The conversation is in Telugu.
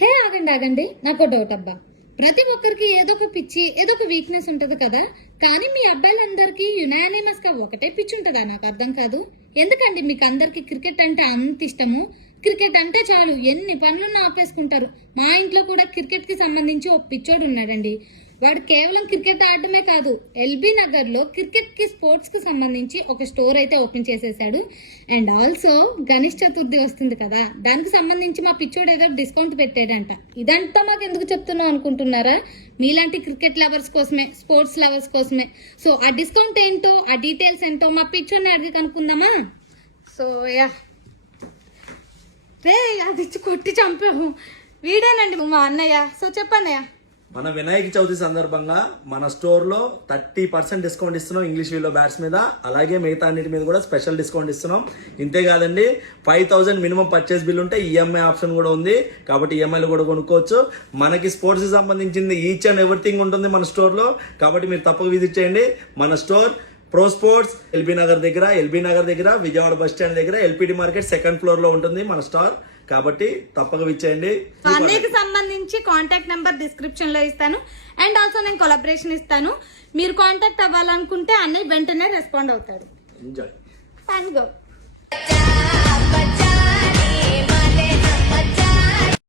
హే ఆగండి ఆగండి, నాకు డౌట్ అబ్బా. ప్రతి ఒక్కరికి ఏదో ఒక పిచ్చి ఏదో ఒక వీక్నెస్ ఉంటది కదా. కానీ మీ అబ్బాయిలందరికీ యునానిమస్ గా ఒకటే పిచ్చి ఉంటుందా? నాకు అర్థం కాదు. ఎందుకండి మీకు అందరికి క్రికెట్ అంటే అంత ఇష్టము? క్రికెట్ అంటే చాలు ఎన్ని పనులను ఆపేసుకుంటారు. మా ఇంట్లో కూడా క్రికెట్ కి సంబంధించి ఒక పిచ్చోడు ఉన్నాడండి. వాడు కేవలం క్రికెట్ ఆడటమే కాదు, ఎల్బీ నగర్ లో క్రికెట్ కి స్పోర్ట్స్ కి సంబంధించి ఒక స్టోర్ అయితే ఓపెన్ చేసేసాడు. అండ్ ఆల్సో గణేష్ చతుర్థి వస్తుంది కదా, దానికి సంబంధించి మా పిచ్చోడు ఏదో డిస్కౌంట్ పెట్టాడంట. ఇదంతా మాకు ఎందుకు చెప్తున్నాం అనుకుంటున్నారా? మీలాంటి క్రికెట్ లవర్స్ కోసమే, స్పోర్ట్స్ లవర్స్ కోసమే. సో ఆ డిస్కౌంట్ ఏంటో, ఆ డీటెయిల్స్ ఏంటో మా పిచ్చోడిని అడిగి కనుక్కుందామా? సో యా రే, అది ఇచ్చి కొట్టి చంపాము. వీడేనండి మా అన్నయ్య. సో చెప్పన్నయ్య. మన వినాయక చవితి సందర్భంగా మన స్టోర్ లో 30% డిస్కౌంట్ ఇస్తున్నాం ఇంగ్లీష్ వీలో బ్యాట్స్ మీద. అలాగే మిగతా అన్నిటి మీద కూడా స్పెషల్ డిస్కౌంట్ ఇస్తున్నాం. ఇంతే కాదండి, 5000 మినిమం పర్చేస్ బిల్ ఉంటే ఈఎంఐ ఆప్షన్ కూడా ఉంది. కాబట్టి ఈఎంఐలు కూడా కొనుక్కోవచ్చు. మనకి స్పోర్ట్స్ కి సంబంధించింది ఈచ్ అండ్ ఎవ్రీథింగ్ ఉంటుంది మన స్టోర్ లో. కాబట్టి మీరు తప్పక విజిట్ చేయండి మన store. Pro sports LB Nagar దగ్గర విజయవాడ బస్ స్టాండ్ దగ్గర ఎల్పిడి మార్కెట్ 2nd ఫ్లోర్ లో ఉంటుంది మన స్టోర్. కాబట్టి తప్పక విచ్చేయండి. అన్నికి సంబంధించి కాంటాక్ట్ నెంబర్ డిస్క్రిప్షన్ లో ఇస్తాను. అండ్ ఆల్సో నేను కొలాబరేషన్ ఇస్తాను. మీరు కాంటాక్ట్ అవ్వాలనుకుంటే అన్నయ్య వెంటనే రెస్పాండ్ అవుతాడు. ఎంజాయ్. Thank you.